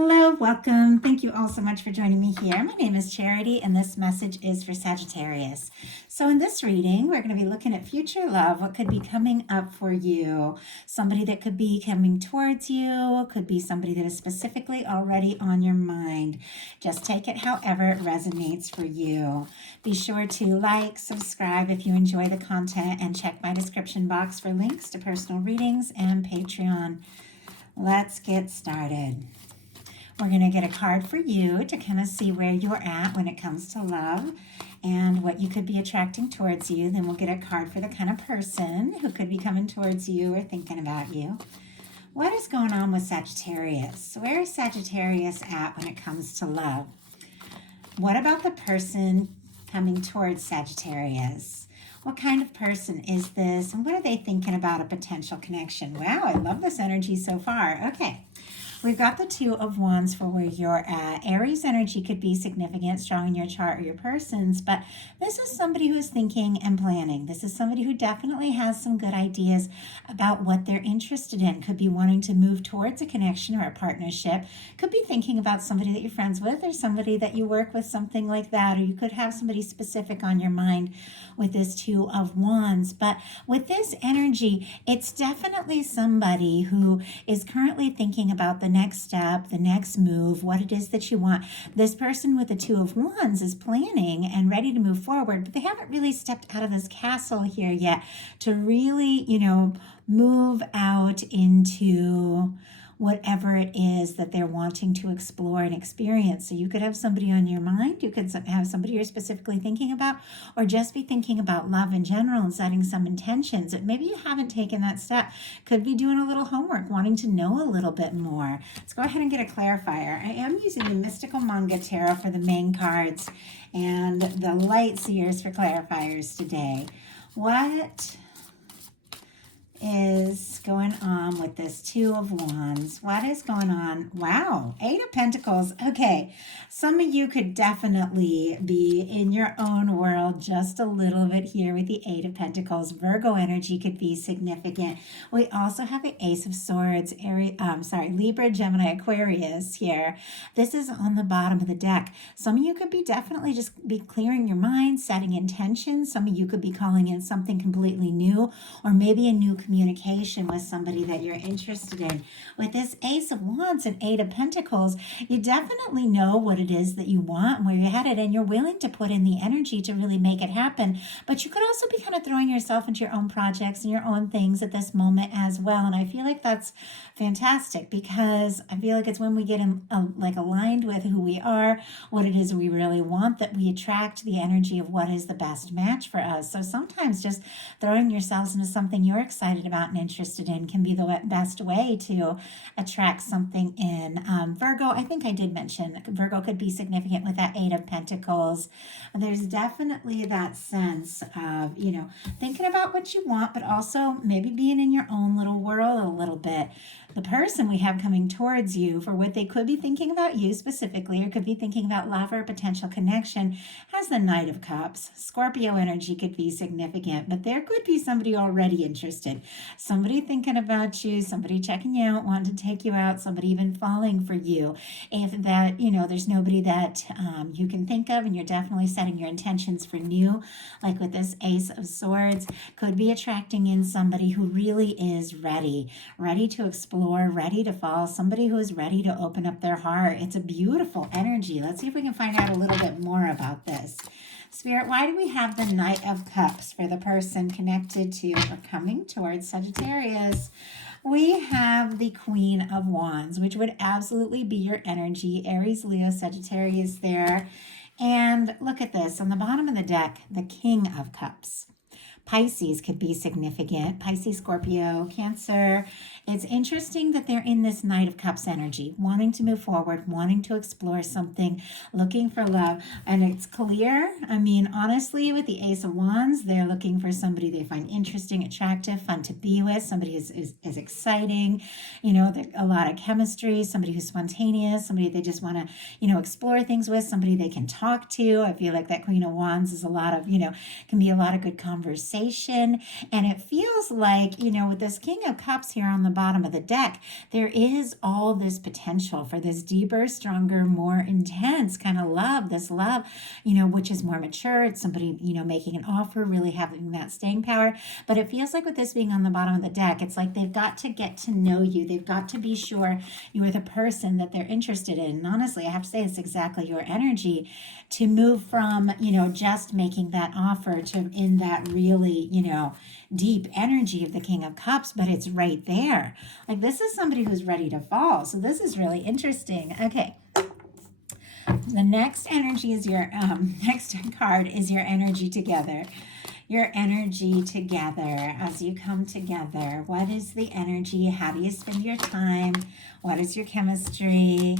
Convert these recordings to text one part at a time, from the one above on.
Hello, welcome. Thank you all so much for joining me here. My name is Charity, and this message is for Sagittarius. So, in this reading, we're going to be looking at future love, what could be coming up for you. Somebody that could be coming towards you, could be somebody that is specifically already on your mind. Just take it however it resonates for you. Be sure to like, subscribe if you enjoy the content, and check my description box for links to personal readings and Patreon. Let's get started. We're going to get a card for you to kind of see where you're at when it comes to love and what you could be attracting towards you. Then we'll get a card for the kind of person who could be coming towards you or thinking about you. What is going on with Sagittarius? Where is Sagittarius at when it comes to love? What about the person coming towards Sagittarius? What kind of person is this? And what are they thinking about a potential connection? Wow, I love this energy so far. Okay. We've got the Two of Wands for where you're at. Aries energy could be significant, strong in your chart or your person's, but this is somebody who's thinking and planning. This is somebody who definitely has some good ideas about what they're interested in. Could be wanting to move towards a connection or a partnership. Could be thinking about somebody that you're friends with or somebody that you work with, something like that. Or you could have somebody specific on your mind with this Two of Wands. But with this energy, it's definitely somebody who is currently thinking about the next step, the next move, what it is that you want. This person with the Two of Wands is planning and ready to move forward, but they haven't really stepped out of this castle here yet to really, move out into whatever it is that they're wanting to explore and experience. So you could have somebody on your mind, you could have somebody you're specifically thinking about, or just be thinking about love in general and setting some intentions. Maybe you haven't taken that step. Could be doing a little homework, wanting to know a little bit more. Let's go ahead and get a clarifier. I am using the Mystical Manga Tarot for the main cards and the Light Seers for clarifiers today. What is going on with this Two of Wands? What is going on? Wow, Eight of Pentacles. Okay, some of you could definitely be in your own world just a little bit here with the Eight of Pentacles. Virgo energy could be significant. We also have the Ace of Swords, Libra, Gemini, Aquarius here. This is on the bottom of the deck. Some of you could be definitely just be clearing your mind, setting intentions. Some of you could be calling in something completely new, or maybe a new communication with somebody that you're interested in. With this Ace of Wands and Eight of Pentacles, you definitely know what it is that you want and where you're headed, and you're willing to put in the energy to really make it happen. But you could also be kind of throwing yourself into your own projects and your own things at this moment as well. And I feel like that's fantastic, because I feel like it's when we get aligned with who we are, what it is we really want, that we attract the energy of what is the best match for us. So sometimes just throwing yourselves into something you're excited about and interested in can be the best way to attract something in. Virgo, I think I did mention Virgo could be significant with that Eight of Pentacles. There's definitely that sense of, thinking about what you want, but also maybe being in your own little world a little bit. The person we have coming towards you, for what they could be thinking about you specifically, or could be thinking about love or potential connection, has the Knight of Cups. Scorpio energy could be significant, but there could be somebody already interested. Somebody thinking about you, somebody checking you out, wanting to take you out, somebody even falling for you. If that, there's nobody that you can think of, and you're definitely setting your intentions for new, like with this Ace of Swords, could be attracting in somebody who really is ready to explore, ready to fall, somebody who is ready to open up their heart. It's a beautiful energy. Let's see if we can find out a little bit more about this. Spirit, why do we have the Knight of Cups for the person connected to or coming towards Sagittarius? We have the Queen of Wands, which would absolutely be your energy. Aries, Leo, Sagittarius there. And look at this. On the bottom of the deck, the King of Cups. Pisces could be significant. Pisces, Scorpio, Cancer. It's interesting that they're in this Knight of Cups energy, wanting to move forward, wanting to explore something, looking for love. And it's clear, honestly, with the Ace of Wands, they're looking for somebody they find interesting, attractive, fun to be with, somebody is exciting, a lot of chemistry, somebody who's spontaneous, somebody they just want to, explore things with, somebody they can talk to. I feel like that Queen of Wands is a lot of, can be a lot of good conversation. conversation. And it feels like, with this King of Cups here on the bottom of the deck, there is all this potential for this deeper, stronger, more intense kind of love, this love, which is more mature. It's somebody, making an offer, really having that staying power. But it feels like with this being on the bottom of the deck, it's like they've got to get to know you. They've got to be sure you're the person that they're interested in. And honestly, I have to say it's exactly your energy to move from, just making that offer to in that really, deep energy of the King of Cups, but it's right there. Like this is somebody who's ready to fall. So this is really interesting. Okay. The next energy is your next card is your energy together. Your energy together as you come together. What is the energy? How do you spend your time? What is your chemistry?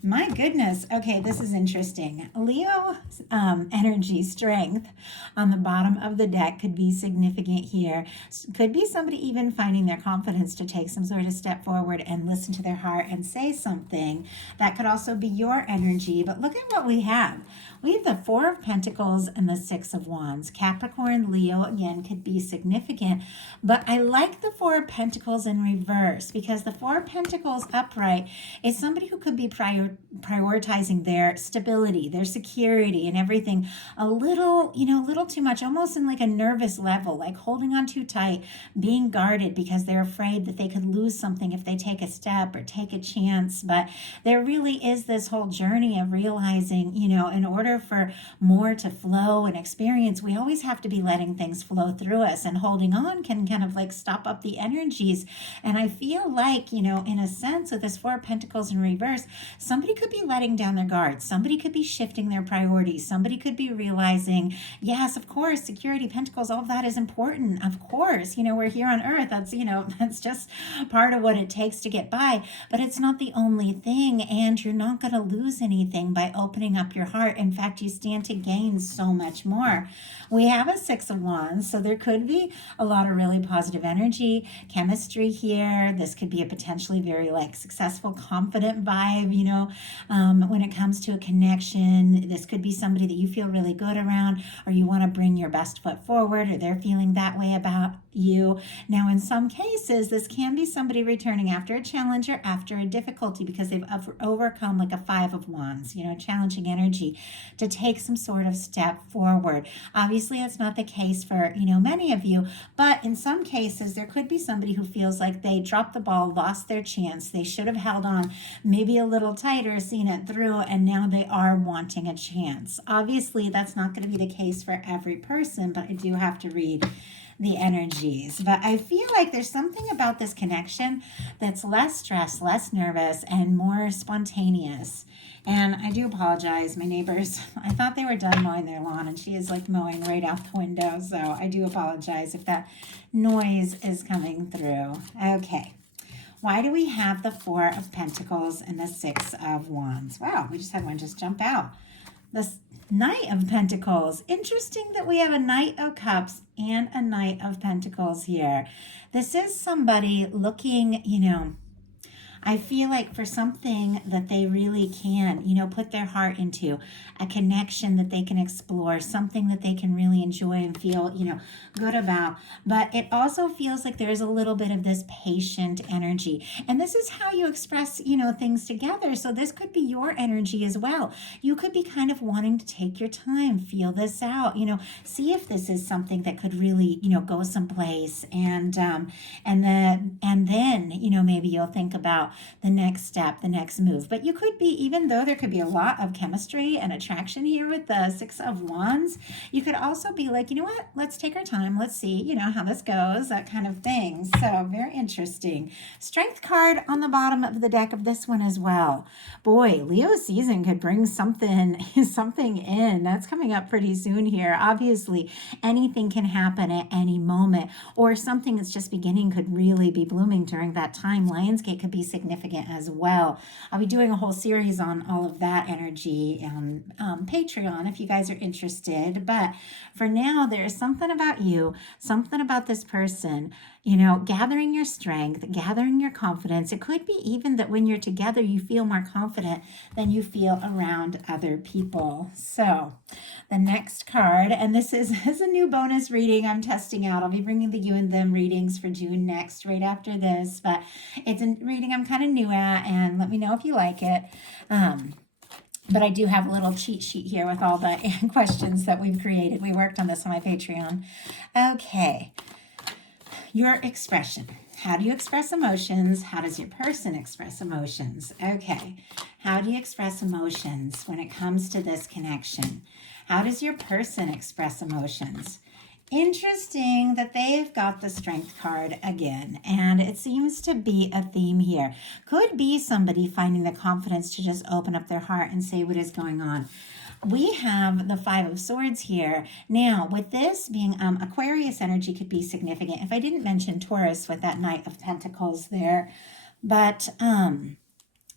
My goodness. Okay, this is interesting. Leo energy strength on the bottom of the deck could be significant here. Could be somebody even finding their confidence to take some sort of step forward and listen to their heart and say something. That could also be your energy. But look at what we have. We have the Four of Pentacles and the Six of Wands. Capricorn, Leo, again, could be significant. But I like the Four of Pentacles in reverse because the Four of Pentacles upright is somebody who could be prioritizing their stability, their security, and everything a little too much, almost in like a nervous level, like holding on too tight, being guarded because they're afraid that they could lose something if they take a step or take a chance. But there really is this whole journey of realizing, in order for more to flow and experience, we always have to be letting things flow through us, and holding on can kind of like stop up the energies. And I feel like, in a sense, with this Four of Pentacles in reverse, somebody could be letting down their guard. Somebody could be shifting their priorities. Somebody could be realizing, yes, of course, security, pentacles, all of that is important. Of course, we're here on earth. That's just part of what it takes to get by. But it's not the only thing. And you're not going to lose anything by opening up your heart. In fact, you stand to gain so much more. We have a Six of Wands. So there could be a lot of really positive energy, chemistry here. This could be a potentially very successful, confident vibe, when it comes to a connection. This could be somebody that you feel really good around, or you want to bring your best foot forward, or they're feeling that way about you. Now, in some cases, this can be somebody returning after a challenge or after a difficulty because they've overcome like a Five of Wands, challenging energy to take some sort of step forward. Obviously, that's not the case for, many of you, but in some cases, there could be somebody who feels like they dropped the ball, lost their chance. They should have held on maybe a little tighter, seen it through, and now they are wanting a chance. Obviously, that's not going to be the case for every person, but I do have to read the energies. But I feel like there's something about this connection that's less stressed, less nervous, and more spontaneous. And I do apologize, my neighbors, I thought they were done mowing their lawn, and she is like mowing right out the window. So I do apologize if that noise is coming through. Okay. Why do we have the Four of Pentacles and the Six of Wands? Wow, we just had one just jump out. The Knight of Pentacles. Interesting that we have a Knight of Cups and a Knight of Pentacles here. This is somebody looking, I feel like for something that they really can, put their heart into, a connection that they can explore, something that they can really enjoy and feel, good about. But it also feels like there's a little bit of this patient energy. And this is how you express, things together. So this could be your energy as well. You could be kind of wanting to take your time, feel this out, see if this is something that could really, go someplace. And then, maybe you'll think about the next step, the next move. But you could be, even though there could be a lot of chemistry and attraction here with the Six of Wands, you could also be like, what, let's take our time. Let's see, how this goes, that kind of thing. So very interesting. Strength card on the bottom of the deck of this one as well. Boy, Leo season could bring something in. That's coming up pretty soon here. Obviously, anything can happen at any moment, or something that's just beginning could really be blooming during that time. Lionsgate could be significant as well. I'll be doing a whole series on all of that energy on Patreon if you guys are interested. But for now, there is something about you, something about this person. gathering your strength, gathering your confidence. It could be even that when you're together, you feel more confident than you feel around other people. So the next card, and this is a new bonus reading I'm testing out. I'll be bringing the you and them readings for June next, right after this, but it's a reading I'm kind of new at, and let me know if you like it. But I do have a little cheat sheet here with all the questions that we've created. We worked on this on my Patreon. Okay. Your expression. How do you express emotions? How does your person express emotions? Okay. How do you express emotions when it comes to this connection? How does your person express emotions? Interesting that they've got the strength card again, and it seems to be a theme here. Could be somebody finding the confidence to just open up their heart and say what is going on. We have the Five of Swords here. Now, with this being Aquarius energy could be significant. If I didn't mention Taurus with that Knight of Pentacles there, but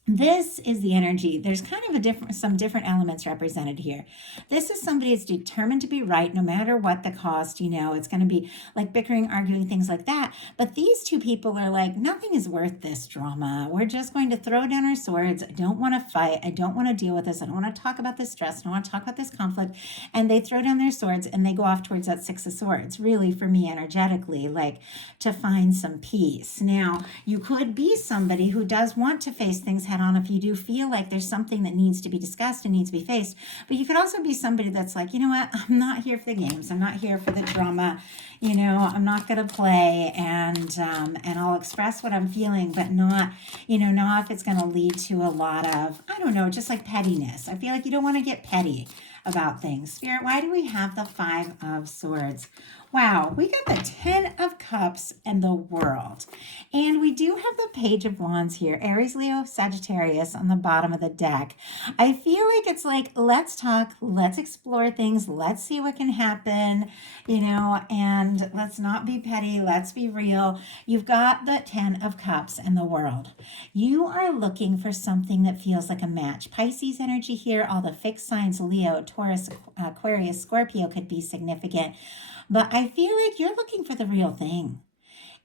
this is the energy. There's kind of some different elements represented here. This is somebody that's determined to be right no matter what the cost. It's going to be like bickering, arguing, things like that. But these two people are like, nothing is worth this drama. We're just going to throw down our swords. I don't want to fight. I don't want to deal with this. I don't want to talk about this stress. I don't want to talk about this conflict. And they throw down their swords and they go off towards that Six of Swords, really for me energetically, like to find some peace. Now, you could be somebody who does want to face things head on if you do feel like there's something that needs to be discussed and needs to be faced. But you could also be somebody that's like, you know what, I'm not here for the games. I'm not here for the drama. I'm not going to play, and I'll express what I'm feeling, but not if it's going to lead to a lot of, I don't know, just like pettiness. I feel like you don't want to get petty about things. Spirit, why do we have the Five of Swords? Wow, we got the 10 of Cups and the World. And we do have the Page of Wands here, Aries, Leo, Sagittarius on the bottom of the deck. I feel like it's like, let's talk, let's explore things, let's see what can happen, and let's not be petty, let's be real. You've got the 10 of Cups and the World. You are looking for something that feels like a match. Pisces energy here, all the fixed signs, Leo, Taurus, Aquarius, Scorpio could be significant. But I feel like you're looking for the real thing.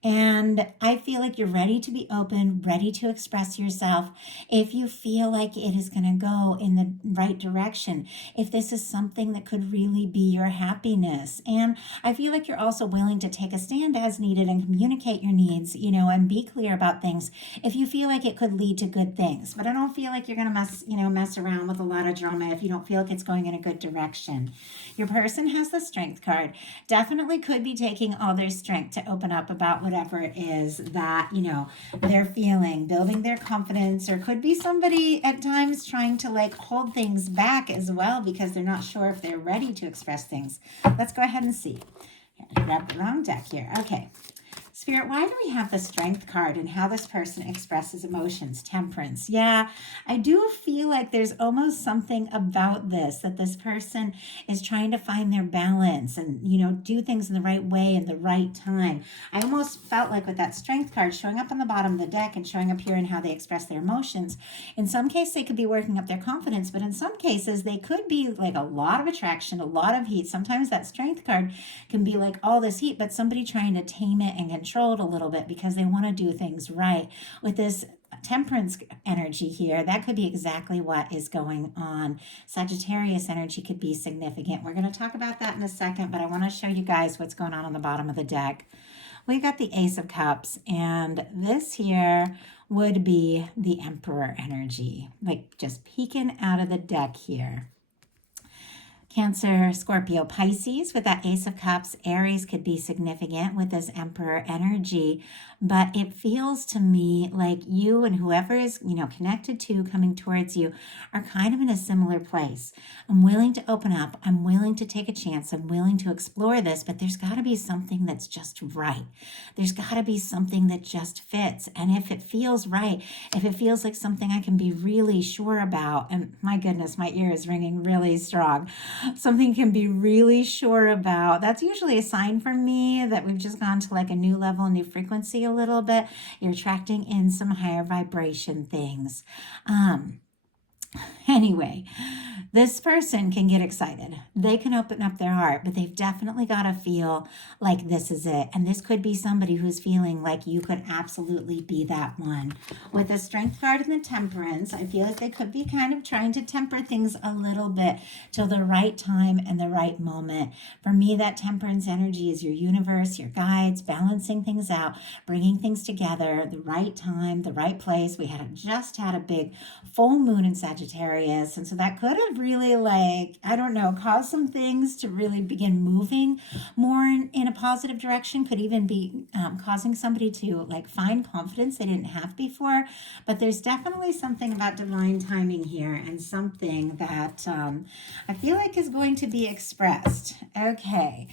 And I feel like you're ready to be open, ready to express yourself. If you feel like it is going to go in the right direction, if this is something that could really be your happiness. And I feel like you're also willing to take a stand as needed and communicate your needs, and be clear about things if you feel like it could lead to good things. But I don't feel like you're going to mess around with a lot of drama if you don't feel like it's going in a good direction. Your person has the Strength card. Definitely could be taking all their strength to open up about whatever it is that, they're feeling, building their confidence, or could be somebody at times trying to hold things back as well because they're not sure if they're ready to express things. Let's go ahead and see. Grab the wrong deck here. Okay. Spirit, why do we have the Strength card and how this person expresses emotions? Temperance. Yeah, I do feel like there's almost something about this, that this person is trying to find their balance and, do things in the right way in the right time. I almost felt like with that Strength card showing up on the bottom of the deck and showing up here in how they express their emotions, in some cases they could be working up their confidence, but in some cases they could be like a lot of attraction, a lot of heat. Sometimes that Strength card can be like all this heat, but somebody trying to tame it and control it a little bit because they want to do things right. With this Temperance energy here, that could be exactly what is going on. Sagittarius energy could be significant. We're going to talk about that in a second, but I want to show you guys what's going on the bottom of the deck. We've got the Ace of Cups, and this here would be the Emperor energy, like just peeking out of the deck here. Cancer, Scorpio, Pisces with that Ace of Cups. Aries could be significant with this Emperor energy, but it feels to me like you and whoever is, connected to, coming towards you, are kind of in a similar place. I'm willing to open up. I'm willing to take a chance. I'm willing to explore this, but there's got to be something that's just right. There's got to be something that just fits. And if it feels right, if it feels like something I can be really sure about, and my goodness, my ear is ringing really strong, something can be really sure about, that's usually a sign for me that we've just gone to a new level, a new frequency a little bit. You're attracting in some higher vibration things. Anyway, this person can get excited. They can open up their heart, but they've definitely got to feel like this is it. And this could be somebody who's feeling like you could absolutely be that one. With the Strength card and the Temperance, I feel like they could be kind of trying to temper things a little bit till the right time and the right moment. For me, that Temperance energy is your universe, your guides, balancing things out, bringing things together, the right time, the right place. We just had a big full moon in Sagittarius, and so that could have really, like, I don't know, caused some things to really begin moving more in a positive direction. Could even be causing somebody to like find confidence they didn't have before. But there's definitely something about divine timing here, and something that I feel like is going to be expressed. Okay,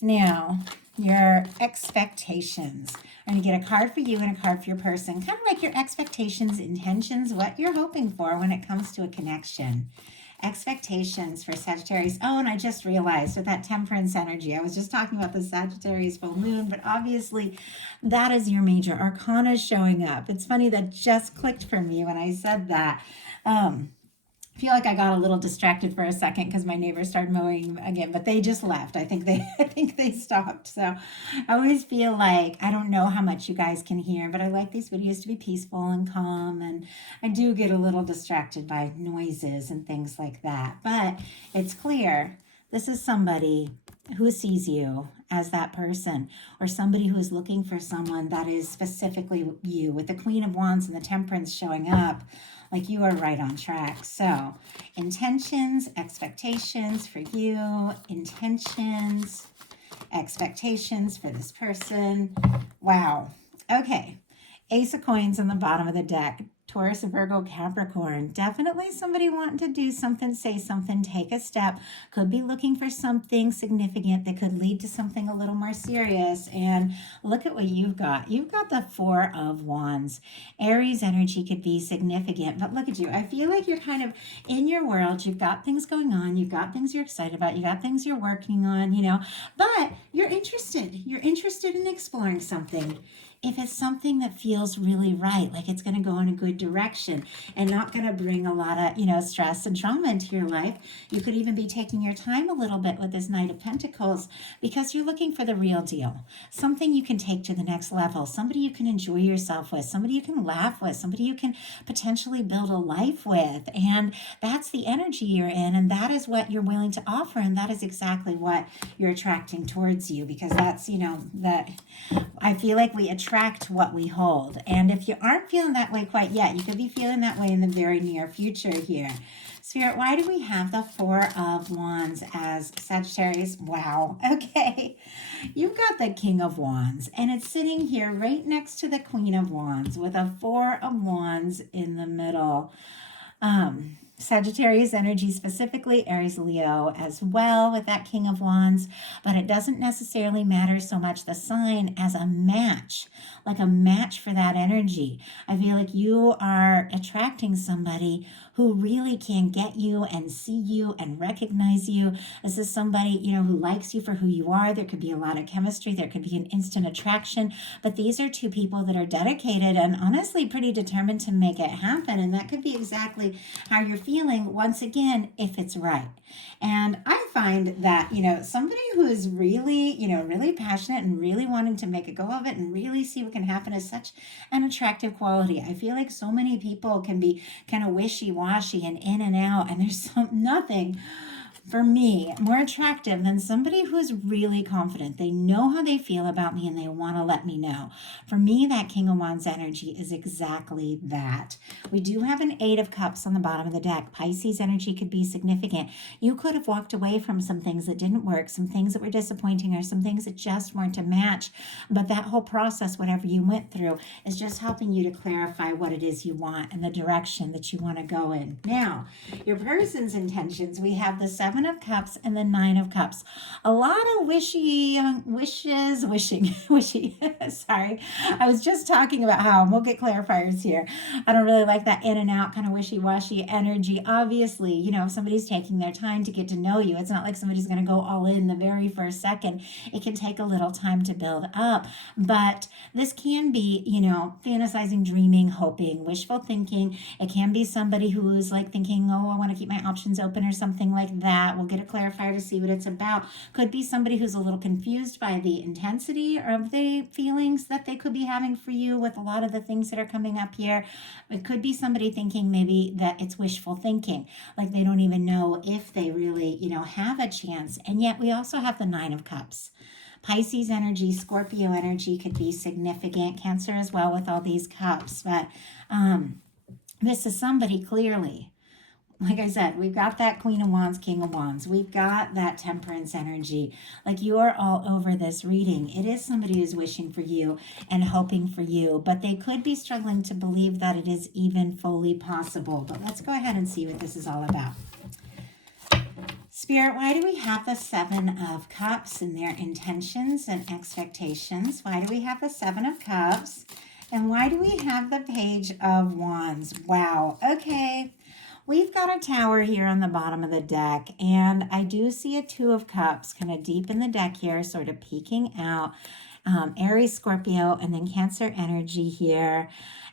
now your expectations. I'm going to get a card for you and a card for your person. Kind of like your expectations, intentions, what you're hoping for when it comes to a connection. Expectations for Sagittarius. Oh, and I just realized with that Temperance energy, I was just talking about the Sagittarius full moon, but obviously that is your major arcana showing up. It's funny, that just clicked for me when I said that. I feel like I got a little distracted for a second because my neighbors started mowing again, but they just left. I think they stopped. So I always feel like I don't know how much you guys can hear, but I like these videos to be peaceful and calm, and I do get a little distracted by noises and things like that. But it's clear this is somebody who sees you as that person, or somebody who is looking for someone that is specifically you. With the Queen of Wands and the Temperance showing up, like, you are right on track. So intentions, expectations for you, intentions, expectations for this person. Wow. Okay. Ace of Coins on the bottom of the deck. Taurus, Virgo, Capricorn. Definitely somebody wanting to do something, say something, take a step. Could be looking for something significant that could lead to something a little more serious. And look at what you've got. You've got the Four of Wands. Aries energy could be significant, but look at you. I feel like you're kind of in your world. You've got things going on. You've got things you're excited about. You got things you're working on, but you're interested. You're interested in exploring something. If it's something that feels really right, like it's going to go in a good direction and not going to bring a lot of, stress and trauma into your life, you could even be taking your time a little bit with this Knight of Pentacles, because you're looking for the real deal. Something you can take to the next level, somebody you can enjoy yourself with, somebody you can laugh with, somebody you can potentially build a life with. And that's the energy you're in, and that is what you're willing to offer, and that is exactly what you're attracting towards you, because that's, that I feel like we attract what we hold. And if you aren't feeling that way quite yet, you could be feeling that way in the very near future here. Spirit, why do we have the Four of Wands as Sagittarius? Wow. Okay. You've got the King of Wands, and it's sitting here right next to the Queen of Wands with a Four of Wands in the middle. Sagittarius energy specifically, Aries, Leo as well with that King of Wands, but it doesn't necessarily matter so much the sign as a match, like a match for that energy. I feel like you are attracting somebody who really can get you and see you and recognize you. This is somebody, who likes you for who you are. There could be a lot of chemistry. There could be an instant attraction, but these are two people that are dedicated and honestly pretty determined to make it happen. And that could be exactly how you're feeling, once again, if it's right. And I find that, somebody who is really, really passionate and really wanting to make a go of it and really see what can happen is such an attractive quality. I feel like so many people can be kind of wishy-washy and in and out, and there's nothing for me more attractive than somebody who is really confident. They know how they feel about me and they want to let me know. For me, that King of Wands energy is exactly that. We do have an Eight of Cups on the bottom of the deck. Pisces energy could be significant. You could have walked away from some things that didn't work, some things that were disappointing, or some things that just weren't a match. But that whole process, whatever you went through, is just helping you to clarify what it is you want and the direction that you want to go in. Now, your person's intentions, we have the Seven Seven of Cups and the Nine of Cups. A lot of wishy. Sorry. I was just talking about how, and we'll get clarifiers here. I don't really like that in and out kind of wishy-washy energy. Obviously, if somebody's taking their time to get to know you, it's not like somebody's going to go all in the very first second. It can take a little time to build up, but this can be, fantasizing, dreaming, hoping, wishful thinking. It can be somebody who is like thinking, oh, I want to keep my options open or something like that. We'll get a clarifier to see what it's about. Could be somebody who's a little confused by the intensity of the feelings that they could be having for you with a lot of the things that are coming up here. It could be somebody thinking maybe that it's wishful thinking, like they don't even know if they really, have a chance. And yet we also have the Nine of Cups. Pisces energy, Scorpio energy could be significant. Cancer as well with all these cups. But this is somebody clearly, like I said, we've got that Queen of Wands, King of Wands. We've got that Temperance energy. Like you are all over this reading. It is somebody who's wishing for you and hoping for you, but they could be struggling to believe that it is even fully possible. But let's go ahead and see what this is all about. Spirit, why do we have the Seven of Cups and their intentions and expectations? Why do we have the Seven of Cups? And why do we have the Page of Wands? Wow. Okay. We've got a Tower here on the bottom of the deck, and I do see a Two of Cups kind of deep in the deck here, sort of peeking out. Aries, Scorpio, and then Cancer energy here.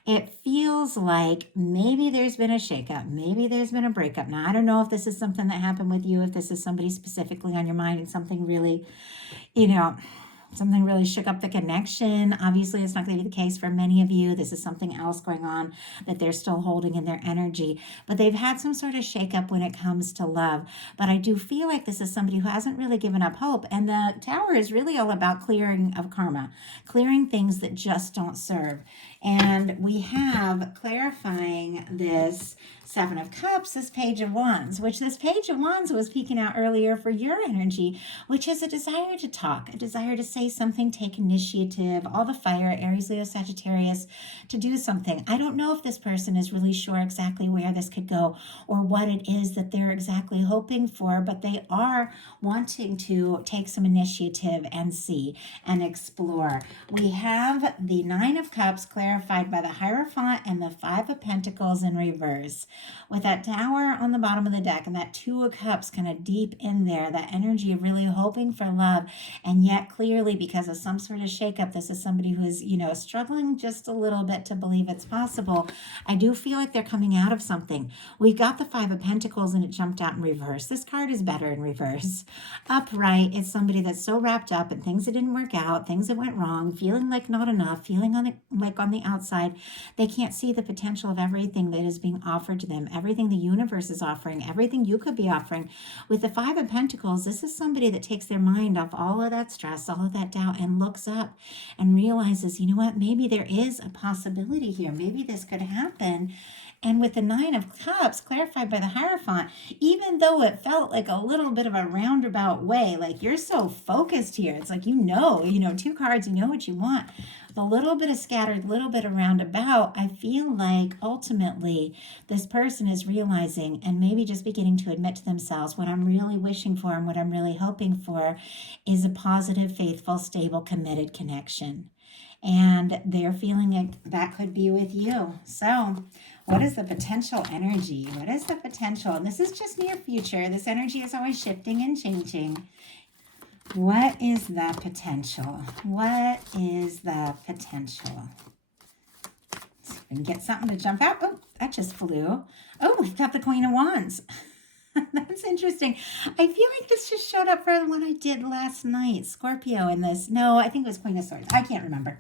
It feels like maybe there's been a shakeup. Maybe there's been a breakup. Now, I don't know if this is something that happened with you, if this is somebody specifically on your mind and something really, something really shook up the connection. Obviously, it's not going to be the case for many of you. This is something else going on that they're still holding in their energy. But they've had some sort of shakeup when it comes to love. But I do feel like this is somebody who hasn't really given up hope. And the Tower is really all about clearing of karma, clearing things that just don't serve. And we have clarifying this Seven of Cups, this Page of Wands, which this Page of Wands was peeking out earlier for your energy, which is a desire to talk, a desire to say something, take initiative, all the fire, Aries, Leo, Sagittarius, to do something. I don't know if this person is really sure exactly where this could go or what it is that they're exactly hoping for, but they are wanting to take some initiative and see and explore. We have the Nine of Cups clarified by the Hierophant and the Five of Pentacles in reverse. With that Tower on the bottom of the deck and that Two of Cups kind of deep in there, that energy of really hoping for love, and yet clearly because of some sort of shakeup, this is somebody who is, struggling just a little bit to believe it's possible. I do feel like they're coming out of something. We got the Five of Pentacles and it jumped out in reverse. This card is better in reverse. Upright, it's somebody that's so wrapped up in things that didn't work out, things that went wrong, feeling like not enough, feeling on the outside. They can't see the potential of everything that is being offered to them, everything the universe is offering, everything you could be offering. With the Five of Pentacles, this is somebody that takes their mind off all of that stress, all of that doubt, and looks up and realizes, you know what, maybe there is a possibility here. Maybe this could happen. And with the Nine of Cups clarified by the Hierophant, even though it felt like a little bit of a roundabout way, like you're so focused here, it's like two cards, you know what you want. With a little bit of scattered, little bit of roundabout, I feel like ultimately this person is realizing and maybe just beginning to admit to themselves, what I'm really wishing for and what I'm really hoping for is a positive, faithful, stable, committed connection. And they're feeling like that could be with you. So what is the potential energy? What is the potential? And this is just near future. This energy is always shifting and changing. What is the potential? What is the potential? So we can get something to jump out. Oh, that just flew. Oh, we've got the Queen of Wands. That's interesting. I feel like this just showed up for the one I did last night. Scorpio in this. No, I think it was Queen of Swords. I can't remember.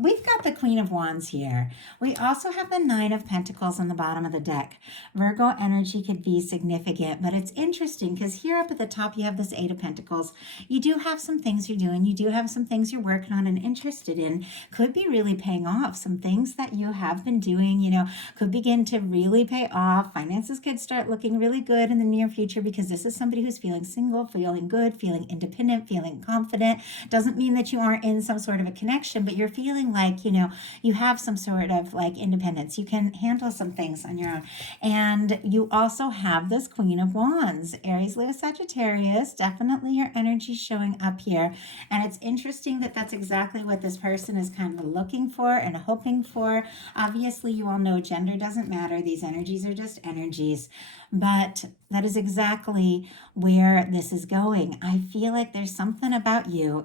We've got the Queen of Wands here. We also have the Nine of Pentacles on the bottom of the deck. Virgo energy could be significant, but it's interesting because here up at the top you have this Eight of Pentacles. You do have some things you're doing. You do have some things you're working on and interested in. Could be really paying off. Some things that you have been doing, could begin to really pay off. Finances could start looking really really good in the near future because this is somebody who's feeling single, feeling good, feeling independent, feeling confident. Doesn't mean that you aren't in some sort of a connection, but you're feeling like, you have some sort of like independence. You can handle some things on your own. And you also have this Queen of Wands, Aries, Leo, Sagittarius. Definitely your energy showing up here. And it's interesting that that's exactly what this person is kind of looking for and hoping for. Obviously, you all know gender doesn't matter. These energies are just energies. But that is exactly where this is going. I feel like there's something about you,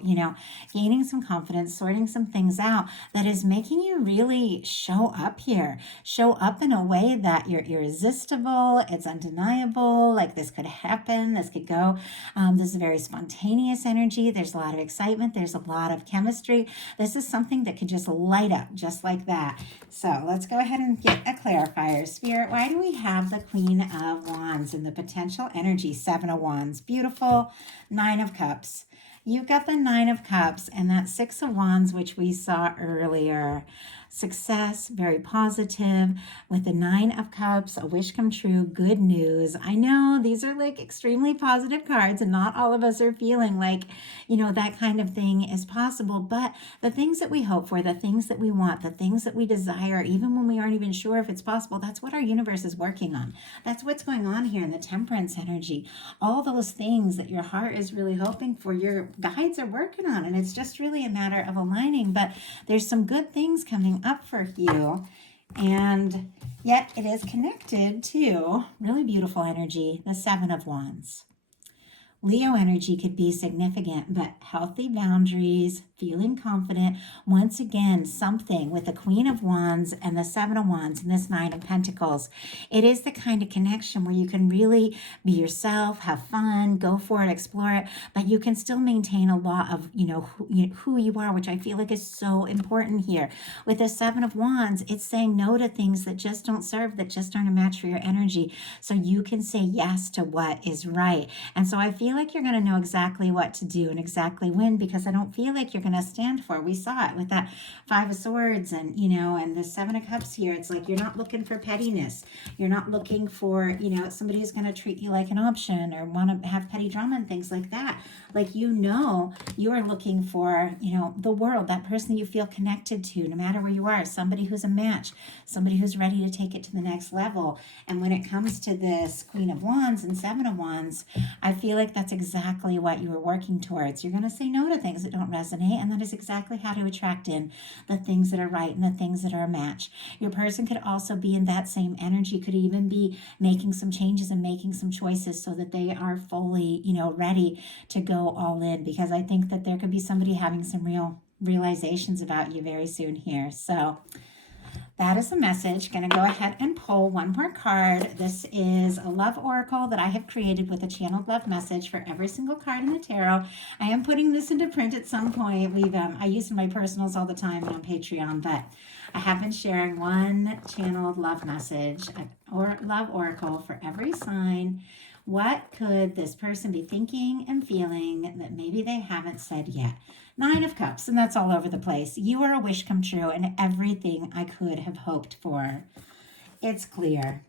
gaining some confidence, sorting some things out that is making you really show up here. Show up in a way that you're irresistible. It's undeniable. Like this could happen. This could go. This is very spontaneous energy. There's a lot of excitement. There's a lot of chemistry. This is something that could just light up just like that. So let's go ahead and get a clarifier. Spirit, why do we have the Queen of Wands and the potential energy? 7 of Wands. Beautiful. 9 of Cups. You've got the 9 of Cups and that 6 of Wands, which we saw earlier. Success, very positive. With the 9 of Cups, a wish come true, good news. I know these are like extremely positive cards and not all of us are feeling like, that kind of thing is possible. But the things that we hope for, the things that we want, the things that we desire, even when we aren't even sure if it's possible, that's what our universe is working on. That's what's going on here in the Temperance energy. All those things that your heart is really hoping for, your guides are working on, and it's just really a matter of aligning. But there's some good things coming up for you, and yet it is connected to really beautiful energy, the 7 of Wands. Leo energy could be significant, but healthy boundaries, feeling confident. Once again, something with the Queen of Wands and the 7 of Wands and this 9 of Pentacles. It is the kind of connection where you can really be yourself, have fun, go for it, explore it, but you can still maintain a lot of, who you are, which I feel like is so important here. With the 7 of Wands, it's saying no to things that just don't serve, that just aren't a match for your energy. So you can say yes to what is right. And so I feel like you're going to know exactly what to do and exactly when, because I don't feel like you're going to stand for. We saw it with that 5 of Swords and, and the 7 of Cups here. It's like you're not looking for pettiness. You're not looking for, somebody who's going to treat you like an option or want to have petty drama and things like that. Like, you are looking for, the world, that person you feel connected to, no matter where you are, somebody who's a match, somebody who's ready to take it to the next level. And when it comes to this Queen of Wands and 7 of Wands, I feel like that's exactly what you were working towards. You're going to say no to things that don't resonate, and that is exactly how to attract in the things that are right and the things that are a match. Your person could also be in that same energy, could even be making some changes and making some choices so that they are fully, ready to go all in, because I think that there could be somebody having some real realizations about you very soon here. So that is the message. Going to go ahead and pull one more card. This is a love oracle that I have created with a channeled love message for every single card in the tarot. I am putting this into print at some point. I use it in my personals all the time and on Patreon, but I have been sharing one channeled love message or love oracle for every sign. What could this person be thinking and feeling that maybe they haven't said yet? 9 of Cups, and that's all over the place. You are a wish come true and everything I could have hoped for. It's clear.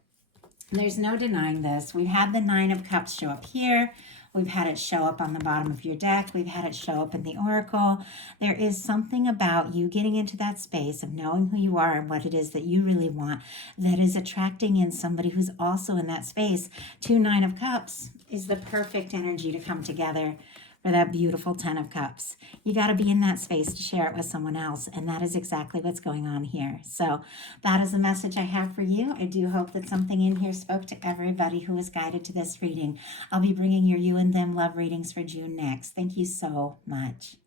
There's no denying this. We've had the 9 of Cups show up here. We've had it show up on the bottom of your deck. We've had it show up in the oracle. There is something about you getting into that space of knowing who you are and what it is that you really want that is attracting in somebody who's also in that space. 2 9 of Cups is the perfect energy to come together for that beautiful 10 of Cups. You got to be in that space to share it with someone else, and that is exactly what's going on here. So that is the message I have for you. I do hope that something in here spoke to everybody who was guided to this reading. I'll be bringing your You and Them love readings for June next. Thank you so much.